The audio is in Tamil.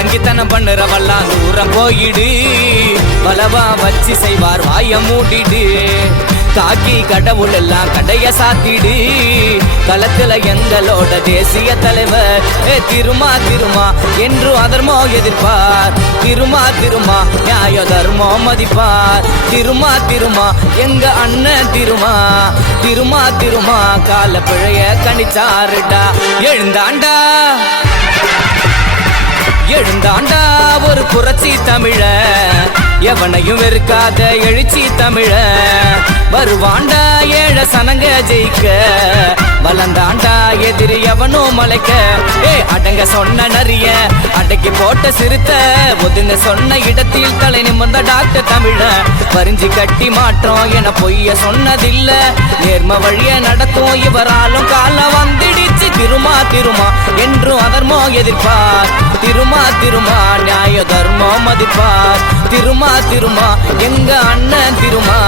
சங்கித்தனம் பண்ணுறவெல்லாம் தூரம் போயிடு, வலவா வச்சு செய்வார் வாய மூடிடு. காக்கி கடவுள் எல்லாம் கடைய சாத்திடு, களத்துல எங்களோட தேசிய தலைவர் திருமா திருமா என்று அதர்மோ எதிர்ப்பார். திருமா திருமா நியாய தர்மம் மதிப்பார். திருமா திருமா எங்க அண்ணன் திருமா. திருமா திருமா கால பிழைய கணிச்சாருடா. எழுந்தாண்டா எழுந்தாண்டா ஒரு புரட்சி தமிழ, எவனையும் வெறுக்காத எழுச்சி தமிழ. வருவாண்டா ஏழ சனங்க ஜெயிக்க, வளர்ந்தாண்டா எதிரி எவனும் மலைக்க. அடங்க சொன்ன நரிய அடக்கி போட்ட சிறுத்த, ஒதுங்க சொன்ன இடத்தில் தலை நிமிர்ந்த டாக்டர் தமிழ. பறிஞ்சு கட்டி மாற்றோம் என பொய்ய சொன்னதில்ல, நேர்ம வழிய நடத்தும் இவராலும் காலம் வந்துடிச்சு. திருமா திருமா என்றும் அதர்மோ எதிர்ப்பார். திருமா திருமா நியாய தர்மம் மதிப்பார். திருமா திருமா எங்க அண்ணன் திருமா.